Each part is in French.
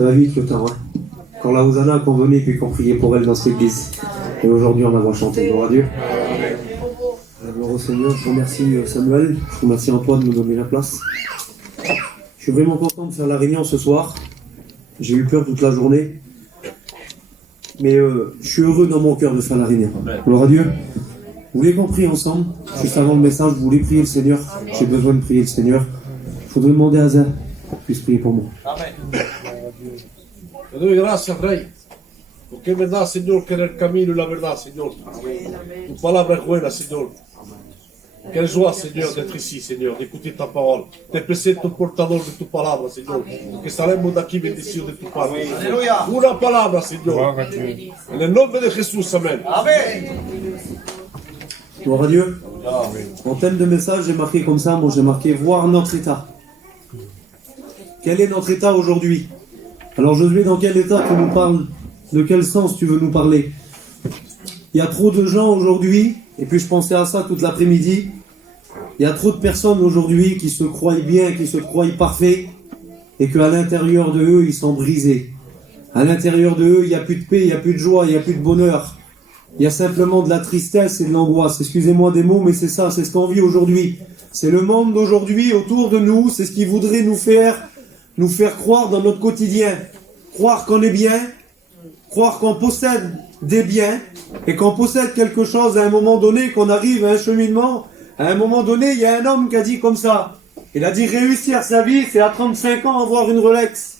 Ça va vite le temps, hein. Quand la Hosanna qu'on venait puis qu'on priait pour elle dans cette église. Et aujourd'hui on a chanté, gloire à Dieu. Gloire au Seigneur, je remercie Samuel, je remercie Antoine de nous donner la place. Je suis vraiment content de faire la réunion ce soir. J'ai eu peur toute la journée. Mais je suis heureux dans mon cœur de faire la réunion. Gloire à Dieu. Vous voulez qu'on prie ensemble? Juste avant le message, vous voulez prier le Seigneur? J'ai besoin de prier le Seigneur. Il faudrait demander à Zah pour qu'il puisse prier pour moi. Amen. Te doy gracias, Rey, porque es verdad, Señor, que eres el camino y la verdad, Señor. Tu palabra es buena, Señor. Quelle joie, Señor, d'être ici, Señor, d'écouter ta parole, de ser tu portador de tu palabra, Señor. Que salemos de aquí bendecidos de tu parte. Una palabra, Señor. En el nombre de Jesús, amén. Amén. Gloire à Dieu. En thème de message, j'ai marqué comme ça, moi j'ai marqué voir notre état. Quel est notre état aujourd'hui? Alors Josué, dans quel état tu nous parles? De quel sens tu veux nous parler? Il y a trop de gens aujourd'hui, et puis je pensais à ça toute l'après-midi, il y a trop de personnes aujourd'hui qui se croient bien, qui se croient parfaits, et qu'à l'intérieur de eux, ils sont brisés. À l'intérieur de eux, il n'y a plus de paix, il n'y a plus de joie, il n'y a plus de bonheur. Il y a simplement de la tristesse et de l'angoisse. Excusez-moi des mots, mais c'est ça, c'est ce qu'on vit aujourd'hui. C'est le monde d'aujourd'hui autour de nous, c'est ce qui voudrait nous faire croire dans notre quotidien. Croire qu'on est bien, croire qu'on possède des biens, et qu'on possède quelque chose à un moment donné, qu'on arrive à un cheminement. À un moment donné, il y a un homme qui a dit comme ça. Il a dit réussir sa vie, c'est à 35 ans avoir une Rolex.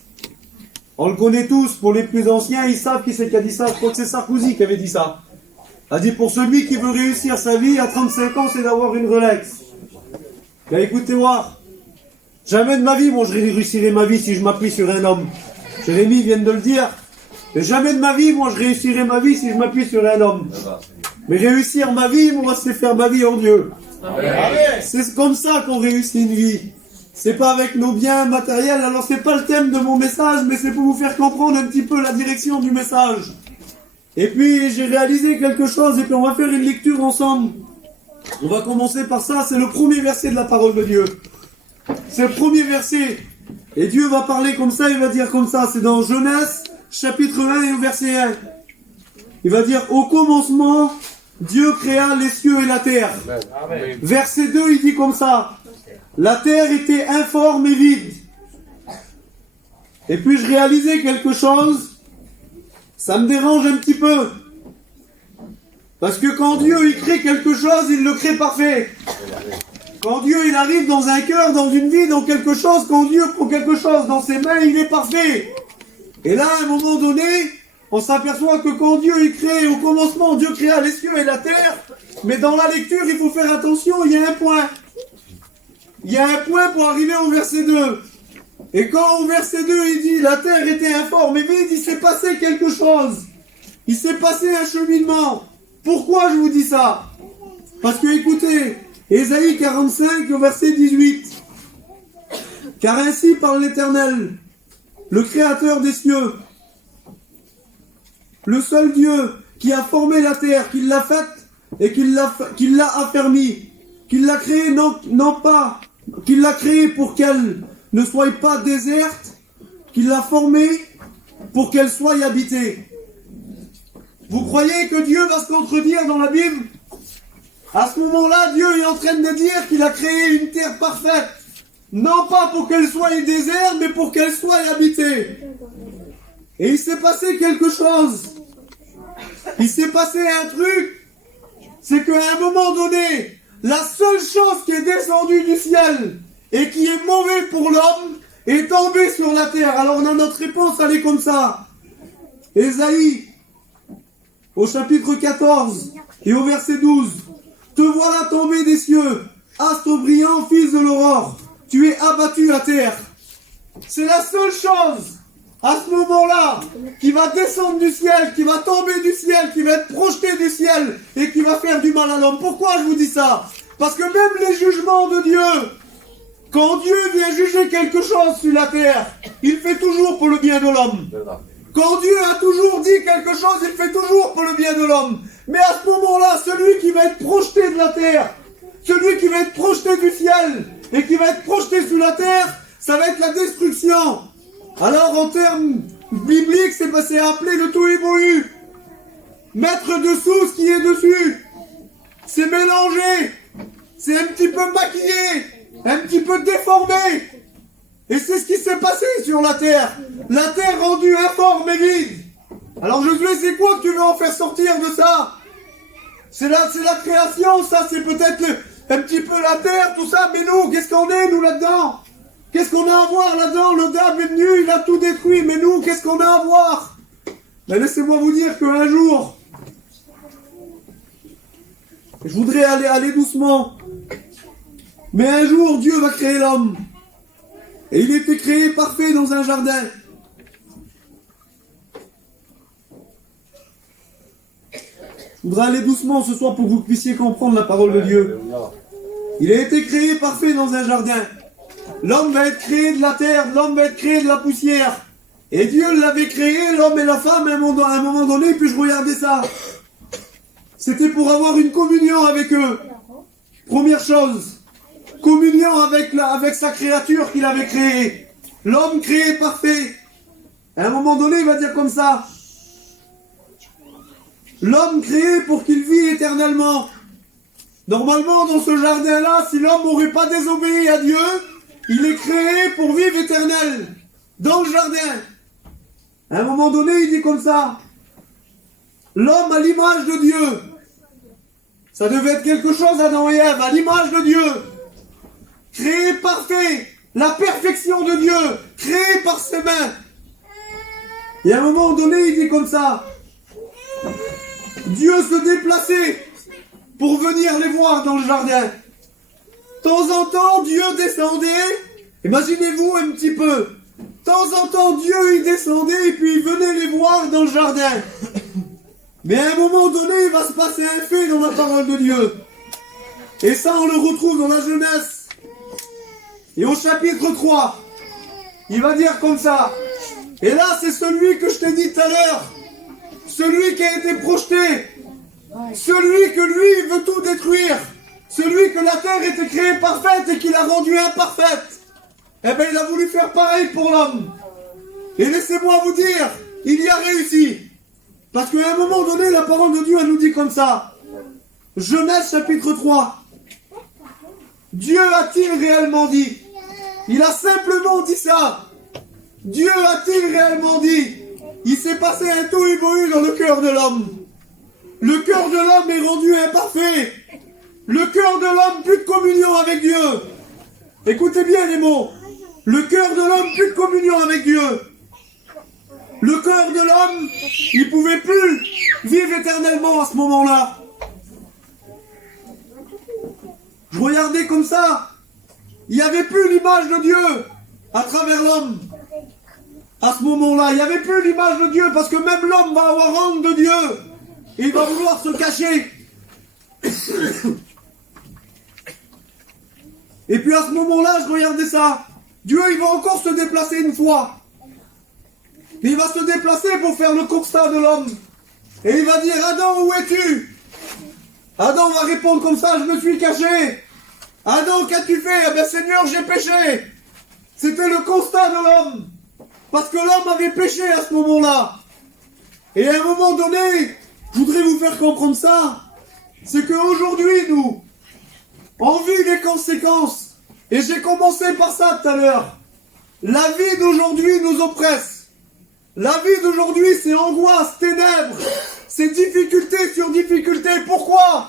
On le connaît tous, pour les plus anciens, ils savent qui c'est qui a dit ça. Je crois que c'est Sarkozy qui avait dit ça. Il a dit pour celui qui veut réussir sa vie, à 35 ans, c'est d'avoir une Rolex. Ben écoutez voir, jamais de ma vie, moi je réussirai ma vie si je m'appuie sur un homme. Jérémie vient de le dire. Mais jamais de ma vie, moi je réussirai ma vie si je m'appuie sur un homme. Mais réussir ma vie, moi c'est faire ma vie en Dieu. C'est comme ça qu'on réussit une vie. C'est pas avec nos biens matériels. Alors c'est pas le thème de mon message, mais c'est pour vous faire comprendre un petit peu la direction du message. Et puis j'ai réalisé quelque chose, et puis on va faire une lecture ensemble. On va commencer par ça, c'est le premier verset de la parole de Dieu. C'est le premier verset. Et Dieu va parler comme ça, il va dire comme ça. C'est dans Genèse, chapitre 1 et au verset 1. Il va dire, au commencement, Dieu créa les cieux et la terre. Amen. Verset 2, il dit comme ça. La terre était informe et vide. Et puis je réalisais quelque chose. Ça me dérange un petit peu. Parce que quand Dieu il crée quelque chose, il le crée parfait. Quand Dieu il arrive dans un cœur, dans une vie, dans quelque chose, quand Dieu prend quelque chose dans ses mains, il est parfait. Et là, à un moment donné, on s'aperçoit que quand Dieu il crée, au commencement, Dieu créa les cieux et la terre, mais dans la lecture, il faut faire attention, il y a un point. Il y a un point pour arriver au verset 2. Et quand au verset 2, il dit, la terre était informe et vide, il s'est passé quelque chose. Il s'est passé un cheminement. Pourquoi je vous dis ça? Parce que écoutez, Ésaïe 45 au verset 18. Car ainsi parle l'Éternel, le Créateur des cieux, le seul Dieu qui a formé la terre, qui l'a faite et qui l'a affermie, qui l'a créée non pas, qui l'a créée pour qu'elle ne soit pas déserte, qui l'a formée pour qu'elle soit habitée. Vous croyez que Dieu va se contredire dans la Bible? À ce moment-là, Dieu est en train de dire qu'il a créé une terre parfaite. Non pas pour qu'elle soit déserte, mais pour qu'elle soit habitée. Et il s'est passé quelque chose. Il s'est passé un truc. C'est qu'à un moment donné, la seule chose qui est descendue du ciel et qui est mauvaise pour l'homme est tombée sur la terre. Alors on a notre réponse, elle est comme ça. Ésaïe, au chapitre 14 et au verset 12. Te voilà tombé des cieux, astre brillant, fils de l'aurore. Tu es abattu à terre. C'est la seule chose, à ce moment-là, qui va descendre du ciel, qui va tomber du ciel, qui va être projeté du ciel et qui va faire du mal à l'homme. Pourquoi je vous dis ça? Parce que même les jugements de Dieu, quand Dieu vient juger quelque chose sur la terre, il fait toujours pour le bien de l'homme. Quand Dieu a toujours dit quelque chose, il fait toujours pour le bien de l'homme. Mais à ce moment-là, celui qui va être projeté de la terre, celui qui va être projeté du ciel et qui va être projeté sous la terre, ça va être la destruction. Alors en termes bibliques, c'est appelé le tohu-bohu. Mettre dessous ce qui est dessus. C'est mélangé. C'est un petit peu maquillé. Un petit peu déformé. Et c'est ce qui s'est passé sur la terre. La terre rendue informe et vide. Alors Josué, c'est quoi que tu veux en faire sortir de ça? C'est la création, ça, c'est peut-être un petit peu la terre, tout ça, mais nous, qu'est-ce qu'on est, nous, là-dedans? Qu'est-ce qu'on a à voir là-dedans? Le diable est venu, il a tout détruit, mais nous, qu'est-ce qu'on a à voir? Ben, laissez-moi vous dire qu'un jour, je voudrais aller doucement, mais un jour, Dieu va créer l'homme. Et il était créé parfait dans un jardin. Je voudrais aller doucement ce soir pour que vous puissiez comprendre la parole de Dieu. Il a été créé parfait dans un jardin. L'homme va être créé de la terre, l'homme va être créé de la poussière. Et Dieu l'avait créé, l'homme et la femme, à un moment donné, puis je regardais ça. C'était pour avoir une communion avec eux. Première chose. Communion avec sa créature qu'il avait créée. L'homme créé parfait. À un moment donné, il va dire comme ça. L'homme créé pour qu'il vit éternellement. Normalement, dans ce jardin-là, si l'homme n'aurait pas désobéi à Dieu, il est créé pour vivre éternel. Dans le jardin. À un moment donné, il dit comme ça. L'homme à l'image de Dieu. Ça devait être quelque chose, Adam et Ève, à l'image de Dieu. Créé parfait. La perfection de Dieu. Créé par ses mains. Et à un moment donné, il dit comme ça. Dieu se déplaçait pour venir les voir dans le jardin. De temps en temps, Dieu descendait. Imaginez-vous un petit peu. De temps en temps, Dieu y descendait et puis il venait les voir dans le jardin. Mais à un moment donné, il va se passer un fait dans la parole de Dieu. Et ça, on le retrouve dans la Genèse. Et au chapitre 3, il va dire comme ça. Et là, c'est celui que je t'ai dit tout à l'heure. Celui qui a été projeté. Celui que lui veut tout détruire. Celui que la terre était créée parfaite et qu'il a rendue imparfaite. Eh bien, il a voulu faire pareil pour l'homme. Et laissez-moi vous dire, il y a réussi. Parce qu'à un moment donné, la parole de Dieu, elle nous dit comme ça. Genèse chapitre 3. Dieu a-t-il réellement dit? Il a simplement dit ça. Dieu a-t-il réellement dit? Il s'est passé un tohu-bohu dans le cœur de l'homme. Le cœur de l'homme est rendu imparfait. Le cœur de l'homme, plus de communion avec Dieu. Écoutez bien les mots. Le cœur de l'homme, plus de communion avec Dieu. Le cœur de l'homme, il ne pouvait plus vivre éternellement à ce moment-là. Je regardais comme ça. Il n'y avait plus l'image de Dieu à travers l'homme. À ce moment-là, il n'y avait plus l'image de Dieu parce que même l'homme va avoir honte de Dieu. Et il va vouloir se cacher. Et puis à ce moment-là, je regardais ça. Dieu, il va encore se déplacer une fois. Mais il va se déplacer pour faire le constat de l'homme. Et il va dire, Adam, où es-tu? Adam va répondre comme ça, je me suis caché. Adam, qu'as-tu fait? Eh bien, Seigneur, j'ai péché. C'était le constat de l'homme. Parce que l'homme avait péché à ce moment-là. Et à un moment donné, je voudrais vous faire comprendre ça. C'est qu'aujourd'hui, nous, on vit les conséquences. Et j'ai commencé par ça tout à l'heure. La vie d'aujourd'hui nous oppresse. La vie d'aujourd'hui, c'est angoisse, ténèbres. C'est difficulté sur difficulté. Pourquoi?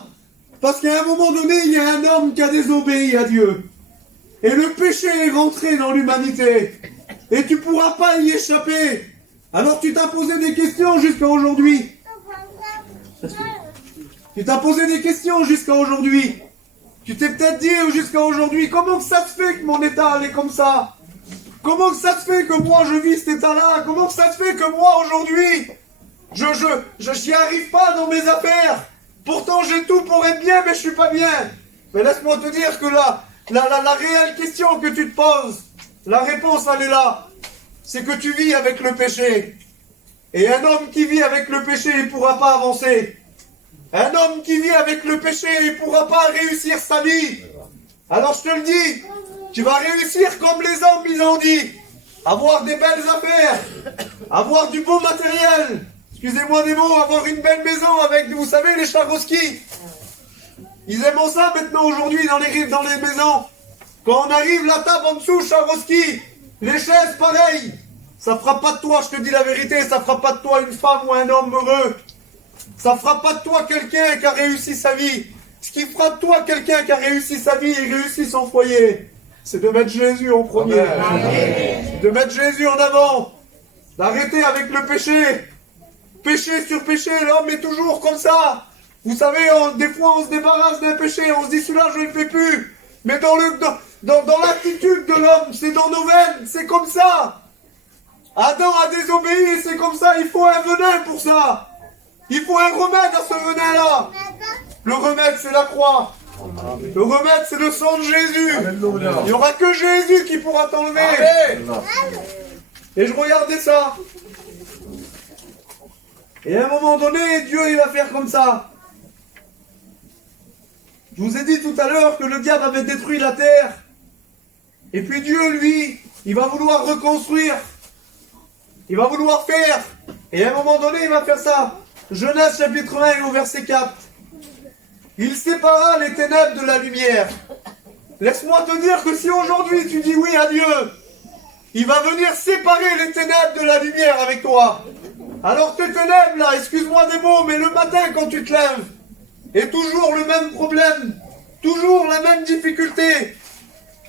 Parce qu'à un moment donné, il y a un homme qui a désobéi à Dieu. Et le péché est rentré dans l'humanité. Et tu ne pourras pas y échapper. Alors tu t'as posé des questions jusqu'à aujourd'hui. Tu t'as posé des questions jusqu'à aujourd'hui. Tu t'es peut-être dit jusqu'à aujourd'hui, comment que ça se fait que mon état allait comme ça? Comment que ça se fait que moi je vis cet état-là? Comment que ça se fait que moi aujourd'hui, je n'y arrive pas dans mes affaires? Pourtant j'ai tout pour être bien, mais je suis pas bien. Mais laisse-moi te dire que la réelle question que tu te poses, la réponse elle est là. C'est que tu vis avec le péché. Et un homme qui vit avec le péché, il ne pourra pas avancer. Un homme qui vit avec le péché, il ne pourra pas réussir sa vie. Alors je te le dis, tu vas réussir comme les hommes ils ont dit. avoir des belles affaires, avoir du beau matériel, excusez-moi des mots, avoir une belle maison avec, vous savez, les Charoski. Ils aiment ça maintenant aujourd'hui dans les maisons. Quand on arrive, la table en dessous, Charoski, les chaises pareil. Ça fera pas de toi, je te dis la vérité, ça fera pas de toi une femme ou un homme heureux. Ça fera pas de toi quelqu'un qui a réussi sa vie. Ce qui fera de toi quelqu'un qui a réussi sa vie et réussi son foyer, c'est de mettre Jésus en premier. Amen. De mettre Jésus en avant. D'arrêter avec le péché. Péché sur péché, l'homme est toujours comme ça. Vous savez, des fois on se débarrasse d'un péché, on se dit celui-là je ne le fais plus. Mais dans l'attitude de l'homme, c'est dans nos veines, c'est comme ça. Adam a désobéi et c'est comme ça, il faut un venin pour ça. Il faut un remède à ce venin-là. Le remède, c'est la croix. Le remède, c'est le sang de Jésus. Alléluia. Il n'y aura que Jésus qui pourra t'enlever. Et je regardais ça. Et à un moment donné, Dieu, il va faire comme ça. Je vous ai dit tout à l'heure que le diable avait détruit la terre. Et puis Dieu, lui, il va vouloir reconstruire. Il va vouloir faire. Et à un moment donné, il va faire ça. Genèse chapitre 1 et au verset 4. Il sépara les ténèbres de la lumière. Laisse-moi te dire que si aujourd'hui tu dis oui à Dieu, il va venir séparer les ténèbres de la lumière avec toi. Alors tes ténèbres là, excuse-moi des mots, mais le matin quand tu te lèves, et toujours le même problème, toujours la même difficulté.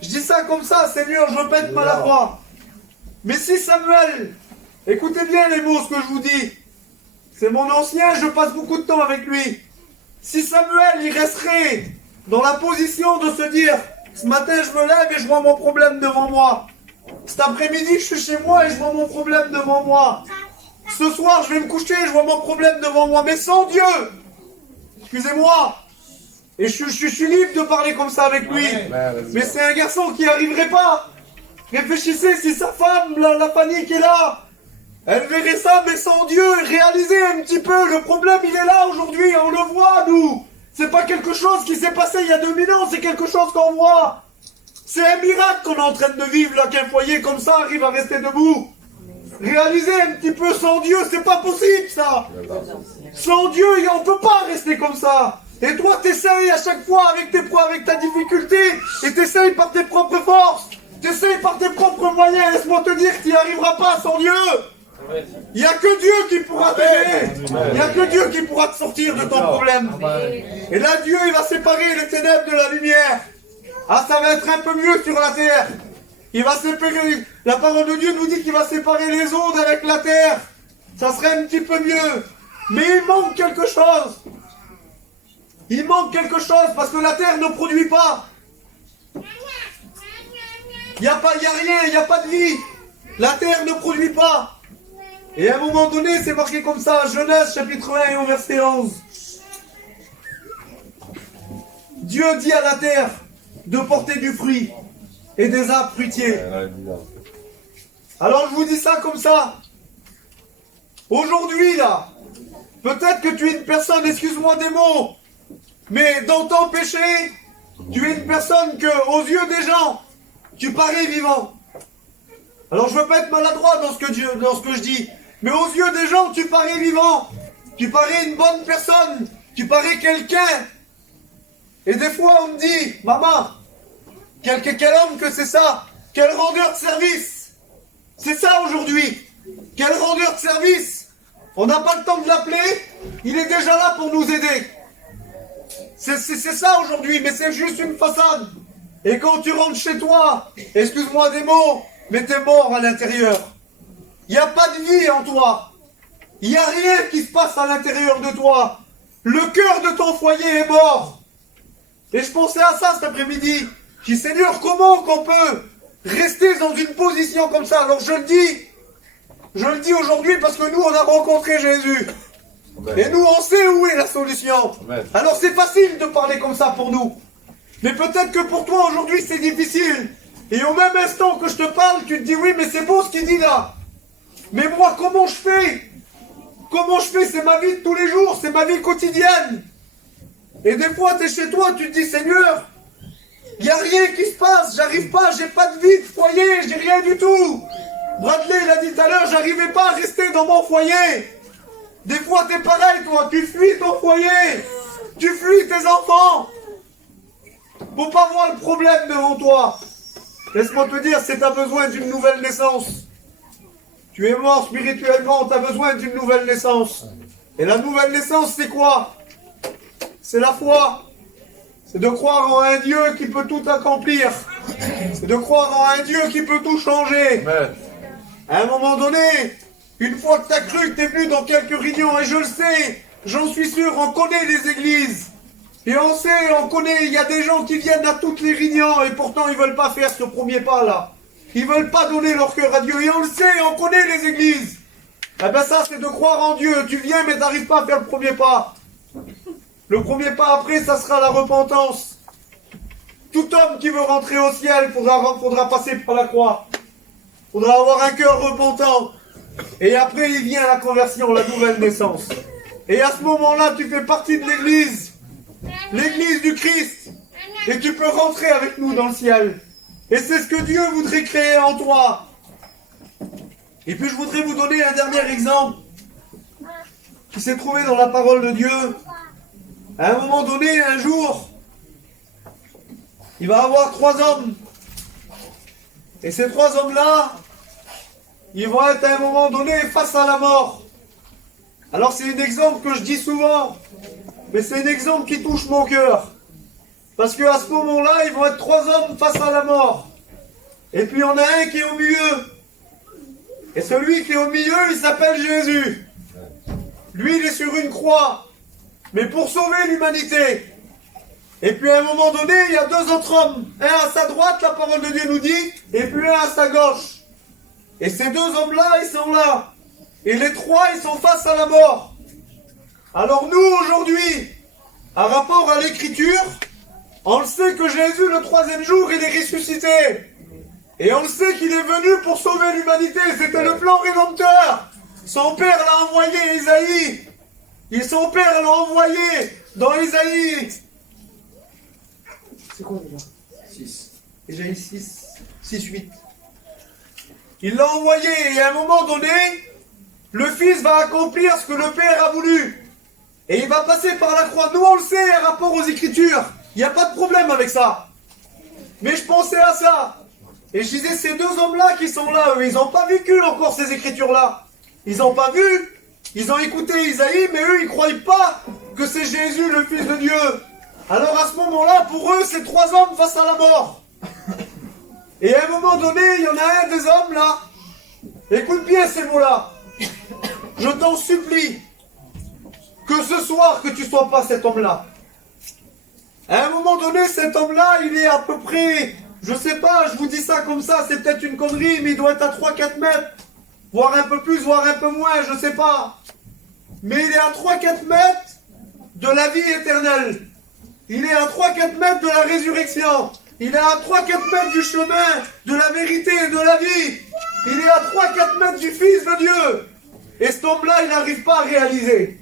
Je dis ça comme ça, Seigneur, je pète pas la croix. Mais si Samuel, écoutez bien les mots, ce que je vous dis, c'est mon ancien, je passe beaucoup de temps avec lui. Si Samuel, il resterait dans la position de se dire, ce matin je me lève et je vois mon problème devant moi. Cet après-midi, je suis chez moi et je vois mon problème devant moi. Ce soir, je vais me coucher et je vois mon problème devant moi. Mais sans Dieu, excusez-moi, et je suis libre de parler comme ça avec lui. Mais c'est un garçon qui n'y arriverait pas. Réfléchissez, si sa femme, la Fanny qui est là, elle verrait ça, mais sans Dieu, réalisez un petit peu, le problème il est là aujourd'hui, on le voit nous. C'est pas quelque chose qui s'est passé il y a 2000 ans, c'est quelque chose qu'on voit. C'est un miracle qu'on est en train de vivre là, qu'un foyer comme ça arrive à rester debout. Réalisez un petit peu, sans Dieu, c'est pas possible ça. Sans Dieu, on peut pas rester comme ça. Et toi, t'essayes à chaque fois avec ta difficulté, et t'essayes par tes propres forces, t'essayes par tes propres moyens, laisse-moi te dire que tu n'y arriveras pas sans Dieu. Il n'y a que Dieu qui pourra t'aider. Il n'y a que Dieu qui pourra te sortir de ton problème. Et là, Dieu, il va séparer les ténèbres de la lumière. Ah, ça va être un peu mieux sur la terre. Il va séparer, la parole de Dieu nous dit qu'il va séparer les ondes avec la terre. Ça serait un petit peu mieux. Mais il manque quelque chose. Il manque quelque chose parce que la terre ne produit pas. Il n'y a rien, il n'y a pas de vie. La terre ne produit pas. Et à un moment donné, c'est marqué comme ça, Genèse chapitre 1 et au verset 11. Dieu dit à la terre de porter du fruit et des arbres fruitiers. Alors je vous dis ça comme ça. Aujourd'hui là, peut-être que tu es une personne, excuse-moi des mots, mais dans ton péché, tu es une personne que, aux yeux des gens, tu parais vivant. Alors je veux pas être maladroit dans ce que je dis, mais aux yeux des gens, tu parais vivant, tu parais une bonne personne, tu parais quelqu'un. Et des fois on me dit, maman, quel homme que c'est ça, quel rendeur de service. C'est ça aujourd'hui, quel rendeur de service. On n'a pas le temps de l'appeler, il est déjà là pour nous aider. C'est ça aujourd'hui, mais c'est juste une façade. Et quand tu rentres chez toi, excuse-moi des mots, mais t'es mort à l'intérieur. Il n'y a pas de vie en toi. Il n'y a rien qui se passe à l'intérieur de toi. Le cœur de ton foyer est mort. Et je pensais à ça cet après-midi. Je dis, Seigneur, comment qu'on peut rester dans une position comme ça? Alors je le dis aujourd'hui parce que nous, on a rencontré Jésus. Amen. Et nous, on sait où est la solution. Amen. Alors c'est facile de parler comme ça pour nous. Mais peut-être que pour toi, aujourd'hui, c'est difficile. Et au même instant que je te parle, tu te dis, oui, mais c'est beau ce qu'il dit là. Mais moi, comment je fais? Comment je fais? C'est ma vie de tous les jours, c'est ma vie quotidienne. Et des fois, tu es chez toi, tu te dis, Seigneur, il n'y a rien qui se passe, j'arrive pas, j'ai pas de vie de foyer, j'ai rien du tout. Bradley, il a dit tout à l'heure, j'arrivais pas à rester dans mon foyer. Des fois, t'es pareil, toi. Tu fuis ton foyer. Tu fuis tes enfants. Faut pas voir le problème devant toi. Laisse-moi te dire, c'est que t'as besoin d'une nouvelle naissance. Tu es mort spirituellement, t'as besoin d'une nouvelle naissance. Et la nouvelle naissance, c'est quoi? C'est la foi. C'est de croire en un Dieu qui peut tout accomplir. C'est de croire en un Dieu qui peut tout changer. Amen. À un moment donné, une fois que tu as cru que tu es venu dans quelques réunions, et je le sais, j'en suis sûr, on connaît les églises. Et on sait, on connaît, il y a des gens qui viennent à toutes les réunions et pourtant ils ne veulent pas faire ce premier pas là. Ils ne veulent pas donner leur cœur à Dieu. Et on le sait, on connaît les églises. Eh bien ça, c'est de croire en Dieu. Tu viens mais tu n'arrives pas à faire le premier pas. Le premier pas après, ça sera la repentance. Tout homme qui veut rentrer au ciel faudra passer par la croix. Faudra avoir un cœur repentant. Et après, il vient la conversion, la nouvelle naissance. Et à ce moment-là, tu fais partie de l'église. L'église du Christ. Et tu peux rentrer avec nous dans le ciel. Et c'est ce que Dieu voudrait créer en toi. Et puis je voudrais vous donner un dernier exemple qui s'est trouvé dans la parole de Dieu. À un moment donné, un jour, il va y avoir 3 hommes. Et ces 3 hommes-là, ils vont être à un moment donné face à la mort. Alors c'est un exemple que je dis souvent, mais c'est un exemple qui touche mon cœur. Parce qu'à ce moment-là, ils vont être 3 hommes face à la mort. Et puis il y en a un qui est au milieu. Et celui qui est au milieu, il s'appelle Jésus. Lui, il est sur une croix, mais pour sauver l'humanité. Et puis à un moment donné, il y a 2 autres hommes. Un à sa droite, la parole de Dieu nous dit, et puis un à sa gauche. Et ces 2 hommes-là, ils sont là. Et les 3, ils sont face à la mort. Alors nous, aujourd'hui, en rapport à l'écriture, on le sait que Jésus, le 3e jour, il est ressuscité. Et on le sait qu'il est venu pour sauver l'humanité. C'était le plan rédempteur. Son père l'a envoyé à Isaïe. Et son père l'a envoyé dans Isaïe. C'est quoi déjà 6. Isaïe 6, 8. Il l'a envoyé et à un moment donné, le Fils va accomplir ce que le Père a voulu. Et il va passer par la croix. Nous, on le sait, en rapport aux Écritures. Il n'y a pas de problème avec ça. Mais je pensais à ça. Et je disais, ces 2 hommes-là qui sont là, eux, ils n'ont pas vécu encore ces Écritures-là. Ils n'ont pas vu. Ils ont écouté Isaïe, mais eux, ils ne croient pas que c'est Jésus, le Fils de Dieu. Alors à ce moment-là, pour eux, c'est 3 hommes face à la mort. Et à un moment donné, il y en a un des hommes là. Écoute bien ces mots-là. Je t'en supplie que ce soir que tu ne sois pas cet homme-là. À un moment donné, cet homme-là, il est à peu près, je sais pas, je vous dis ça comme ça, c'est peut-être une connerie, mais il doit être à 3-4 mètres. Voire un peu plus, voire un peu moins, je sais pas. Mais il est à 3-4 mètres de la vie éternelle. Il est à 3-4 mètres de la résurrection. Il est à 3-4 mètres du chemin, de la vérité et de la vie. Il est à 3-4 mètres du Fils de Dieu. Et cet homme-là, il n'arrive pas à réaliser.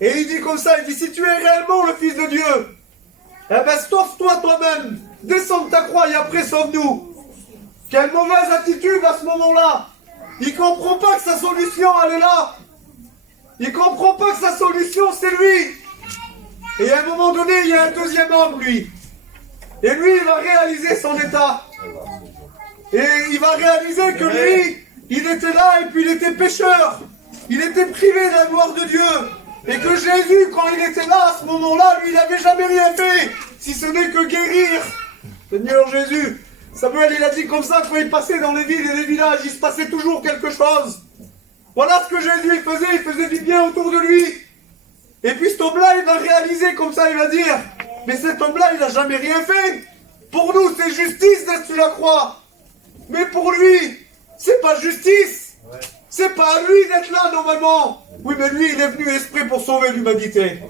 Et il dit comme ça, il dit, si tu es réellement le Fils de Dieu, eh ben sauve-toi toi-même. Descends de ta croix et après sauve-nous. Quelle mauvaise attitude à ce moment-là. Il ne comprend pas que sa solution, elle est là. Il ne comprend pas que sa solution, c'est lui. Et à un moment donné, il y a un 2e homme, lui. Et lui, il va réaliser son état. Et il va réaliser que lui, il était là et puis il était pécheur. Il était privé de la gloire de Dieu. Et que Jésus, quand il était là, à ce moment-là, lui, il n'avait jamais rien fait. Si ce n'est que guérir. Seigneur Jésus, Samuel, il a dit comme ça, quand il passait dans les villes et les villages, il se passait toujours quelque chose. Voilà ce que Jésus il faisait du bien autour de lui. Et puis cet homme-là, il va réaliser comme ça, il va dire, mais cet homme-là, il n'a jamais rien fait. Pour nous, c'est justice d'être sur la croix. Mais pour lui, c'est pas justice. C'est pas à lui d'être là, normalement. Oui, mais lui, il est venu exprès pour sauver l'humanité.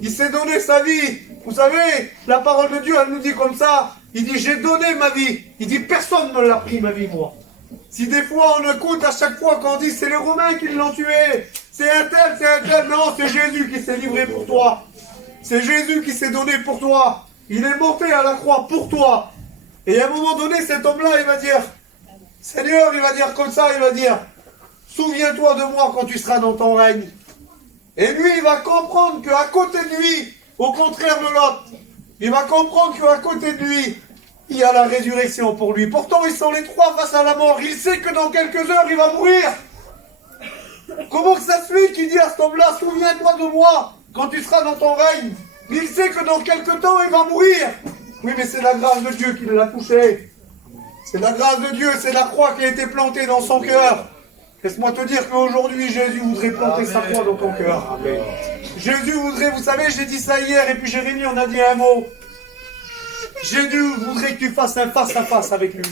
Il s'est donné sa vie. Vous savez, la parole de Dieu, elle nous dit comme ça. Il dit, j'ai donné ma vie. Il dit, personne ne me l'a pris, ma vie, moi. Si des fois, on écoute à chaque fois qu'on dit, c'est les Romains qui l'ont tué. C'est un tel. Non, c'est Jésus qui s'est livré pour toi. C'est Jésus qui s'est donné pour toi. Il est monté à la croix pour toi. Et à un moment donné, cet homme-là, il va dire, Seigneur, il va dire comme ça, il va dire, souviens-toi de moi quand tu seras dans ton règne. Et lui, il va comprendre qu'à côté de lui, au contraire de l'autre, il va comprendre qu'à côté de lui, il y a la résurrection pour lui. Pourtant, ils sont les trois face à la mort. Il sait que dans quelques heures, il va mourir. Comment que ça se fait qu'il dit à cet homme-là, souviens-toi de moi quand tu seras dans ton règne. Il sait que dans quelques temps, il va mourir. Oui, mais c'est la grâce de Dieu qui l'a touché. C'est la grâce de Dieu, c'est la croix qui a été plantée dans son cœur. Laisse-moi te dire qu'aujourd'hui, Jésus voudrait planter sa croix dans ton cœur. Jésus voudrait, vous savez, j'ai dit ça hier, et puis Jérémie en a dit un mot. Jésus voudrait que tu fasses un face-à-face avec lui.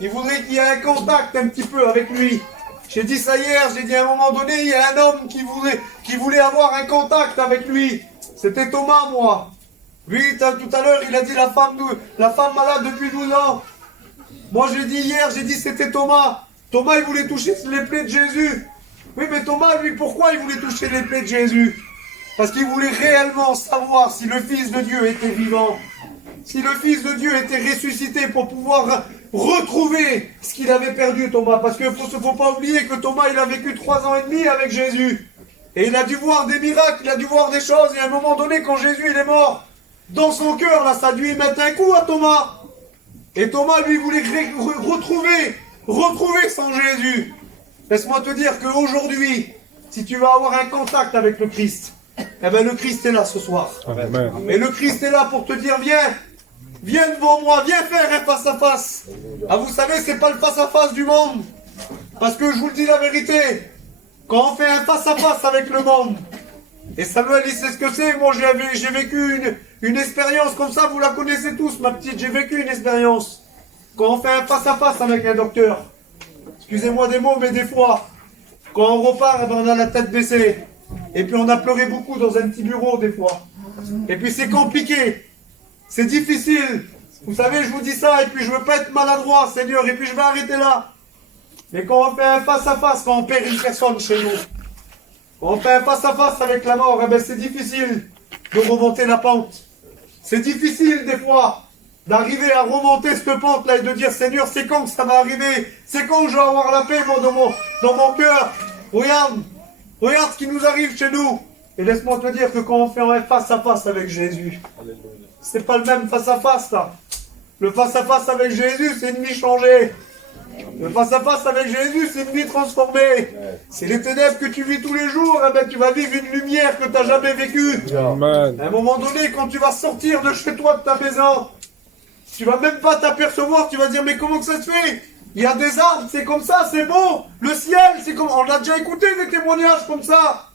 Il voudrait qu'il y ait un contact un petit peu avec lui. J'ai dit ça hier, j'ai dit à un moment donné, il y a un homme qui voulait avoir un contact avec lui. C'était Thomas, moi. Lui, tout à l'heure, il a dit la femme malade depuis 12 ans. Moi, j'ai dit hier, j'ai dit c'était Thomas. Thomas, il voulait toucher les plaies de Jésus. Oui, mais Thomas, lui, pourquoi il voulait toucher les plaies de Jésus? Parce qu'il voulait réellement savoir si le Fils de Dieu était vivant. Si le Fils de Dieu était ressuscité pour pouvoir retrouver ce qu'il avait perdu, Thomas. Parce qu'il ne faut pas oublier que Thomas, il a vécu 3 ans et demi avec Jésus. Et il a dû voir des miracles, il a dû voir des choses. Et à un moment donné, quand Jésus il est mort, dans son cœur, là, ça a dû y mettre un coup à Thomas. Et Thomas, lui, voulait retrouver son Jésus. Laisse-moi te dire qu'aujourd'hui, si tu vas avoir un contact avec le Christ, eh bien le Christ est là ce soir. Amen. Et le Christ est là pour te dire, viens devant moi, viens faire un face-à-face. Ah, vous savez, c'est pas le face-à-face du monde. Parce que je vous le dis la vérité, quand on fait un face-à-face avec le monde, et Samuel, il sait ce que c'est. Moi, j'ai vécu une expérience comme ça, vous la connaissez tous, ma petite, j'ai vécu une expérience. Quand on fait un face-à-face avec un docteur, excusez-moi des mots, mais des fois, quand on repart, on a la tête baissée. Et puis on a pleuré beaucoup dans un petit bureau, des fois. Et puis c'est compliqué. C'est difficile. Vous savez, je vous dis ça, et puis je veux pas être maladroit, Seigneur, et puis je vais arrêter là. Mais quand on fait un face-à-face, quand on perd une personne chez nous, quand on fait un face-à-face avec la mort, eh ben c'est difficile de remonter la pente. C'est difficile, des fois, d'arriver à remonter cette pente-là et de dire, Seigneur, c'est quand que ça va arriver? C'est quand que je vais avoir la paix, moi, dans mon cœur? Regarde ce qui nous arrive chez nous. Et laisse-moi te dire que quand on fait un face-à-face avec Jésus, c'est pas le même face-à-face, là. Le face-à-face avec Jésus, c'est une vie changée. Le face-à-face avec Jésus, c'est une vie transformée. C'est les ténèbres que tu vis tous les jours, eh ben, tu vas vivre une lumière que tu n'as jamais vécue. Amen. À un moment donné, quand tu vas sortir de chez toi, de ta maison, tu vas même pas t'apercevoir, tu vas dire, mais comment que ça se fait? Il y a des arbres, c'est comme ça, c'est beau. Le ciel, c'est comme... On a déjà écouté des témoignages comme ça.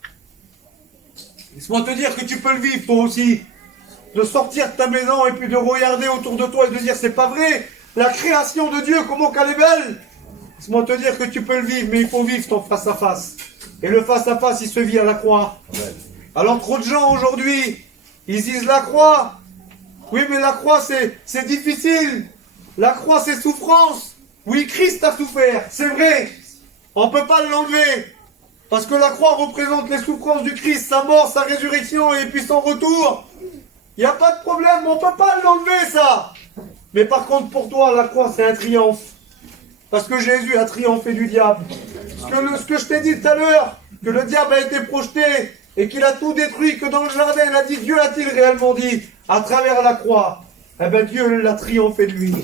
Laisse-moi te dire que tu peux le vivre, toi aussi. De sortir de ta maison et puis de regarder autour de toi et de dire, c'est pas vrai. La création de Dieu, comment qu'elle est belle. Laisse-moi te dire que tu peux le vivre, mais il faut vivre ton face-à-face. Et le face-à-face, il se vit à la croix. Alors trop de gens aujourd'hui, ils disent la croix. Oui, mais la croix, c'est difficile. La croix, c'est souffrance. Oui, Christ a souffert, c'est vrai. On ne peut pas l'enlever. Parce que la croix représente les souffrances du Christ, sa mort, sa résurrection et puis son retour. Il n'y a pas de problème, on ne peut pas l'enlever, ça. Mais par contre, pour toi, la croix, c'est un triomphe. Parce que Jésus a triomphé du diable. Ce que je t'ai dit tout à l'heure, que le diable a été projeté et qu'il a tout détruit, que dans le jardin, il a dit, Dieu a-t-il réellement dit, à travers la croix, eh bien Dieu l'a triomphé de lui.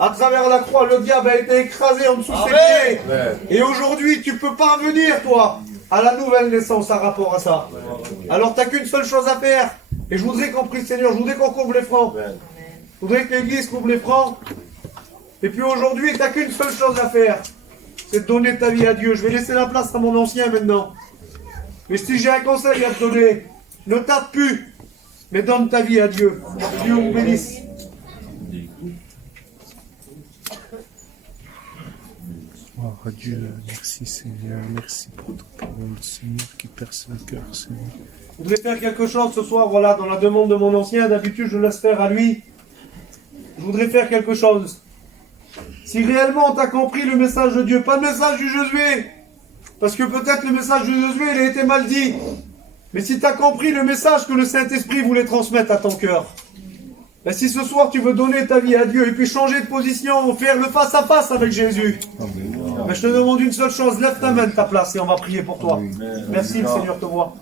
À travers la croix, le diable a été écrasé en dessous de ses pieds. Et aujourd'hui, tu ne peux pas venir, toi, à la nouvelle naissance à rapport à ça. Alors, tu n'as qu'une seule chose à faire. Et je voudrais qu'on prie le Seigneur, je voudrais qu'on couvre les francs. Je voudrais que l'Église couvre les francs. Et puis aujourd'hui, tu n'as qu'une seule chose à faire. C'est de donner ta vie à Dieu. Je vais laisser la place à mon ancien maintenant. Mais si j'ai un conseil à te donner, ne tarde plus, mais donne ta vie à Dieu. Dieu vous bénisse. Gloire à Dieu, merci Seigneur, merci pour ton parole, Seigneur, qui perce le cœur, Seigneur. Je voudrais faire quelque chose ce soir, voilà, dans la demande de mon ancien. D'habitude, je laisse faire à lui. Je voudrais faire quelque chose. Si réellement tu as compris le message de Dieu, pas le message du Josué, parce que peut-être le message du Josué, il a été mal dit. Mais si tu as compris le message que le Saint-Esprit voulait transmettre à ton cœur, Et si ce soir tu veux donner ta vie à Dieu et puis changer de position, faire le face à face avec Jésus, mais je te demande une seule chose, lève ta main de ta place et on va prier pour toi. Merci, le Seigneur te voit.